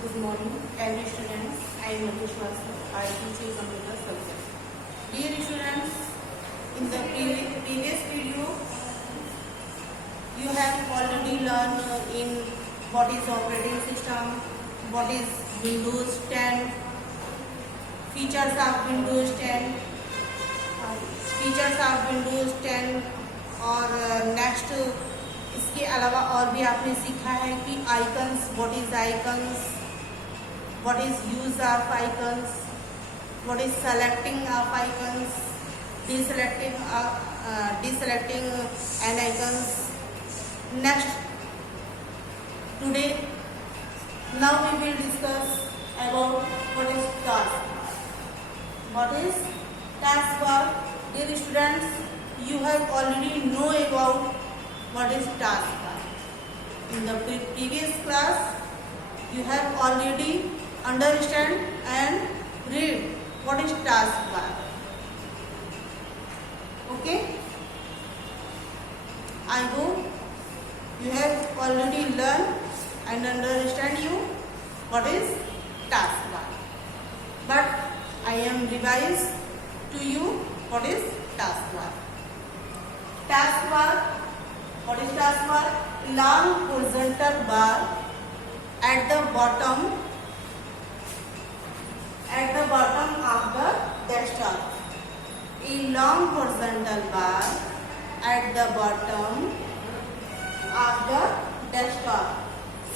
Good morning, every students. I am Madhu Shrivastava. I teach you computer subject. Dear students, in the previous video, you have already learned in what is operating system, what is Windows 10, features of Windows 10, और next इसके अलावा और भी आपने सीखा है कि icons, what is icons, what is use of icons, what is selecting of icons, deselecting an icons. Next, today, now we will discuss about what is taskbar. What is taskbar? Dear students, you have already know about what is taskbar. In the previous class, you have already understand and read what is taskbar. Okay? I hope you have already learned and understand you what is taskbar. But I am revise to you what is taskbar. Taskbar. What is taskbar? Long horizontal bar at the bottom of the desktop. A long horizontal bar at the bottom of the desktop.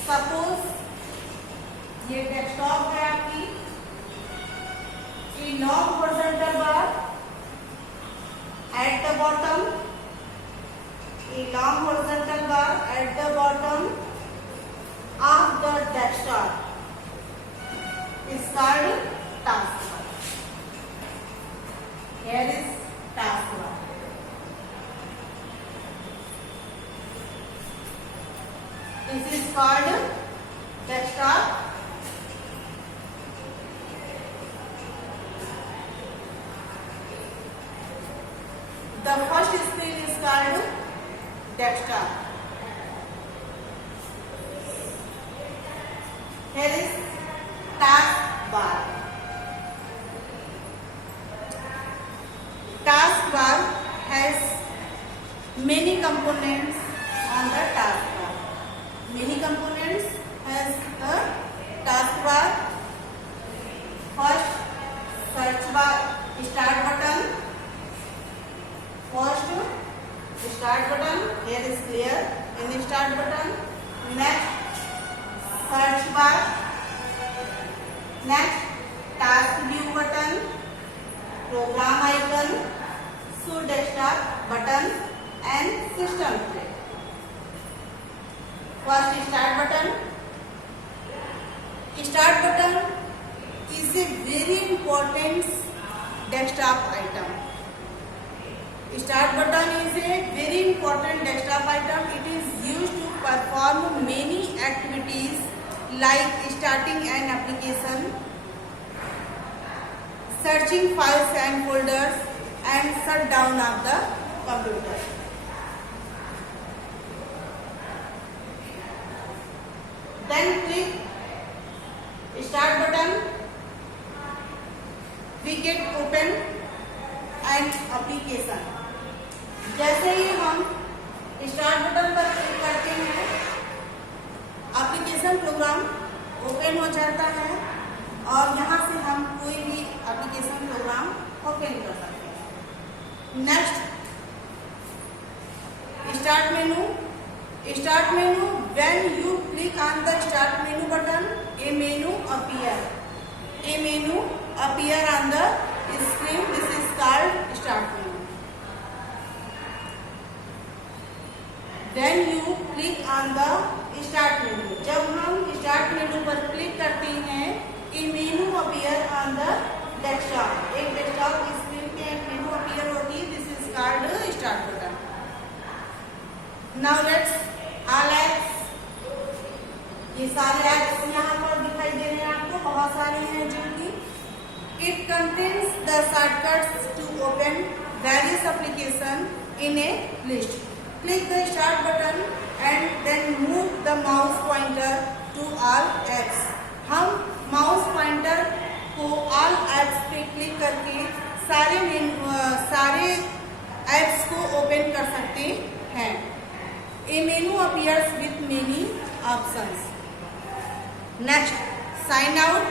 Suppose ये desktop है आपकी. A long horizontal bar at the bottom. A long horizontal bar at the bottom of the desktop is called taskbar. Here is taskbar. This is called desktop. The first screen is called desktop. Here is taskbar. Taskbar has many components on the taskbar. Many components has the taskbar. First, search bar, start button. First, start button. Here is clear in the start button. Next, search bar. Next, task view button, program icon, show desktop button and system tray. First, start button. Start button is a very important desktop item. Start button is a very important desktop item. It is used to perform many activities like starting an application, searching files and folders, and shut down of the computer. Then click start button. We get open an application. जैसे ही हम start button पर click करते हैं, application program open हो जाता है और यहाँ से हम कोई भी एप्लीकेशन प्रोग्राम ओपन कर सकते हैं. Next, start menu. Start menu, when you click on the start menu button, A menu appear. A menu appear on the screen. This is called start menu. Then you click on the start menu. जब हम start menu पर click करते हैं, a menu appear on the desktop. एक desktop screen पे एक मेनू appear होती है. This is called start button. Now let's all apps. ये सारे apps यहाँ पर दिखाई दे रहे हैं आपको, बहुत सारे हैं जो कि it contains the shortcuts to open various applications in a list. Click the start button and then move the mouse pointer to all apps. हम सारे एप्स को ओपन कर सकते हैं। A menu appears with many options. Next, sign out.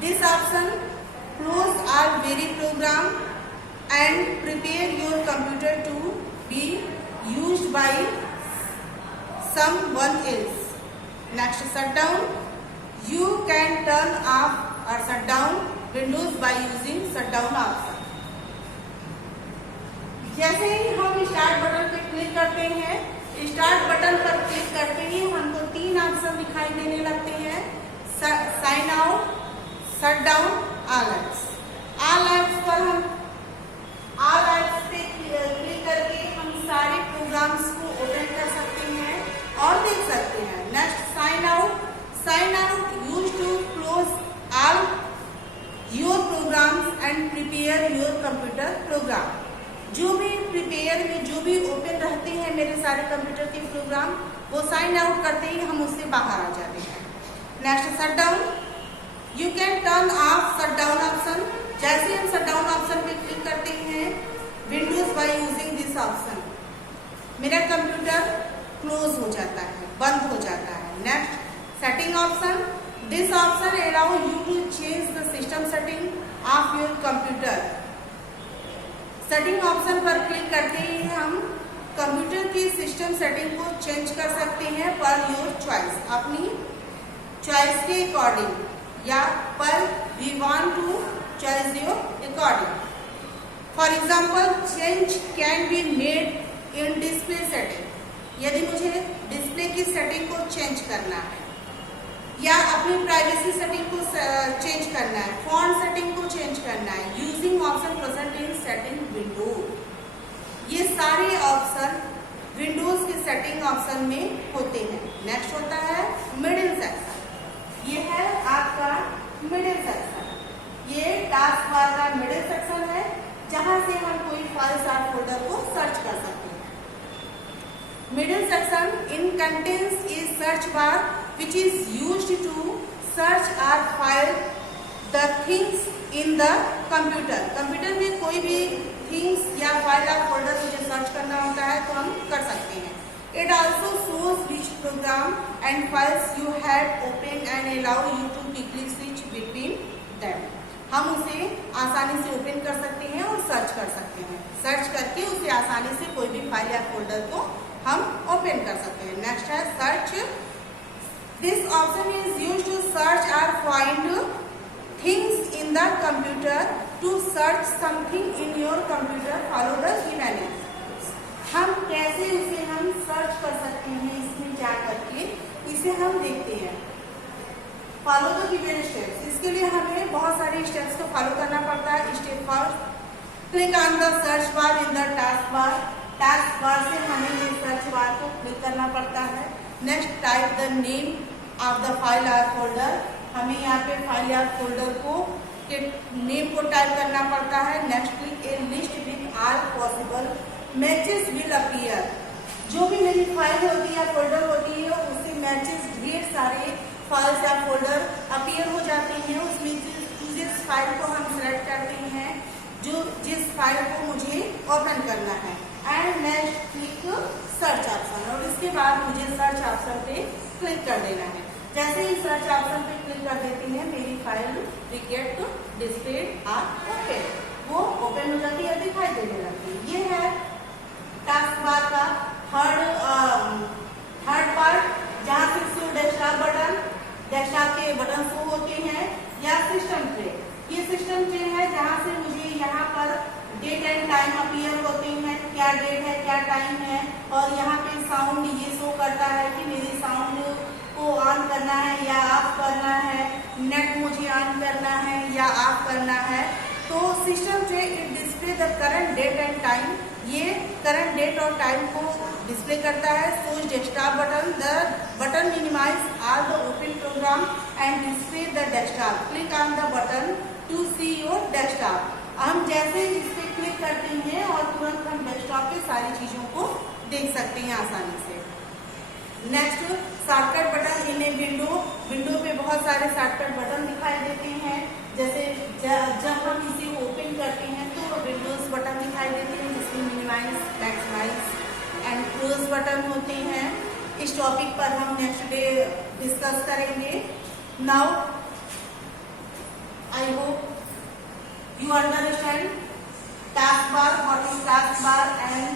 This option close are very program and prepare your computer to be used by someone else. Next, shut down. You can turn off or shut down Windows by using shutdown option. जैसे ही हम start button पे click करते हैं, start button पर click करते ही हमको 3 option दिखाई देने लगते हैं। Sign out, shut down, all apps. All apps पर हम ऑल एप्स पे क्लिक करके हम सारे प्रोग्राम्स को ओपन कर सकते हैं और देख सकते हैं। Next, sign out. Sign out use to close all your programs and prepare your computer program. जो भी प्रिपेयर में जो भी ओपन रहते हैं मेरे सारे कंप्यूटर के प्रोग्राम, वो साइन आउट करते ही हम उससे बाहर आ जाते हैं। Next, shut down. You can turn off shut down option. जैसे हम शट डाउन ऑप्शन पे क्लिक करते हैं Windows by using this option, मेरा कंप्यूटर क्लोज हो जाता है, बंद हो जाता है। Next, setting option. This option allow you to change the system setting of your computer. Setting option पर क्लिक करते ही हम कंप्यूटर की सिस्टम सेटिंग को चेंज कर सकते हैं पर योर चॉइस, अपनी चॉइस के अकॉर्डिंग या per we want to choice your according. For example, change can be made in display setting. यदि मुझे डिस्प्ले की सेटिंग को चेंज करना है या अपनी प्राइवेसी सेटिंग को चेंज करना है, फॉन्ट सेटिंग को चेंज करना है, using option present in setting window. ये सारे ऑप्शन विंडोज के सेटिंग ऑप्शन में होते हैं। नेक्स्ट होता है मिडिल सेक्शन। ये है आपका मिडिल सेक्शन। ये टास्क बार का मिडिल सेक्शन है जहां से हम कोई फाइल्स और फोल्डर को सर्च कर सकते हैं। Middle section in contains A search bar which is used to search or find the things in the computer। Computer में कोई भी थिंग्स या फाइल या फोल्डर मुझे सर्च करना होता है तो हम कर सकते हैं। It also shows which program and files you had opened and allow you to quickly switch between them। हम उसे आसानी से ओपन कर सकते हैं और सर्च कर सकते हैं। सर्च करके उसे आसानी से कोई भी फाइल या फोल्डर को हम ओपन कर सकते हैं। नेक्स्ट है search. This option is used to search or find things in the computer. To search something in your computer, follow the given steps। हम कैसे उसे हम सर्च कर सकते हैं इसमें जा करके, इसे हम देखते हैं। Follow the given steps. इसके लिए हमें बहुत सारे स्टेप्स को फॉलो करना पड़ता है। Step first, click on the search bar in the task bar. Task bar से हमें ये सर्च बार को क्लिक करना पड़ता है। Next, type the name of the file और फोल्डर। हमें यहाँ पे फाइल या फोल्डर को के नेम को टाइप करना पड़ता है। Next, click A list with all possible matches will appear. जो भी मेरी फाइल होती है या फोल्डर होती है उससे मैचेस ढेर सारे फाइल्स या फोल्डर अपीयर हो जाते हैं। उसमें जिस फाइल को हम सिलेक्ट करते हैं, जो जिस फाइल को मुझे ओपन करना है। And next, click search option. और इसके बाद मुझे सर्च ऑप्शन पे क्लिक कर देना है। जैसे ही सर्च ऑप्शन पे क्लिक कर देती है मेरी फाइल विकेट डिस्प्ले और ओपन, वो ओपन हो जाती है, दिखाई देने लगती है। ये है टास्क बार का थर्ड पार्ट, जहाँ से शो डेस्कटॉप बटन, डेस्कटॉप के बटन शो होते हैं, या सिस्टम ट्रे। ये सिस्टम ट्रे है जहाँ से मुझे यहाँ पर डेट एंड टाइम अपीयर होते हैं, क्या डेट है क्या टाइम है। और यहाँ पे साउंड ये शो करता है कि मेरी साउंड को ऑन करना है या ऑफ करना है, नेट मुझे ऑन करना है या ऑफ करना है। तो system tray it display the current date and time. ये करंट डेट और टाइम को डिस्प्ले करता है। Shows desktop button. The button minimise all the open program and display the desktop. Click on the button to see your desktop. हम जैसे इस पर click करते हैं और तुरंत हम डेस्कटॉप पे सारी चीजों को देख सकते हैं आसानी से। Next, shortcut button in a window. Window पे बहुत सारे शॉर्टकट बटन दिखाई देते हैं। जैसे जब हम इसे ओपन करते हैं तो window minimise, maximise and close button होते हैं। इस टॉपिक पर हम नेक्स्ट डे डिस्कस करेंगे। Now I hope you understand task bar, what is task bar and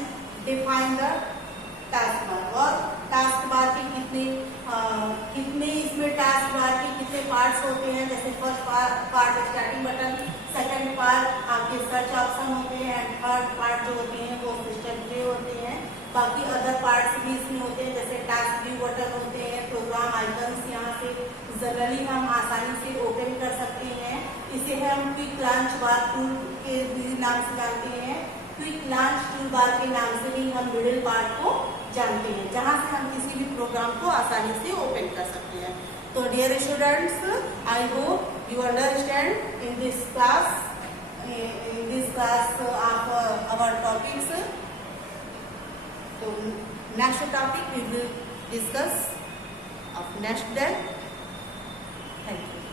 define the task bar, और टास्क बार के कितने इसमें टास्क बार के कितने पार्ट्स होते हैं। जैसे first part starting button, second part आपके सर्च ऑप्शन होते हैं, एंड थर्ड पार्ट जो होते हैं वो सिस्टम ट्रे होते हैं। बाकी अदर पार्ट्स भी इसमें होते हैं, जैसे टास्क व्यू बटन होते हैं, प्रोग्राम आइकन्स यहाँ से जनरली हम आसानी से ओपन कर सकते हैं। इसे हम क्विक लॉन्च बार टूल के नाम से जानते हैं। क्विक लॉन्च टूल बार के नाम से भी हम मिडिल पार्ट को जानते हैं, जहां से हम किसी भी प्रोग्राम को आसानी से ओपन कर सकते हैं। तो dear students, I hope you understand in this class of our topics. तो next topic we will discuss of next day. Thank you.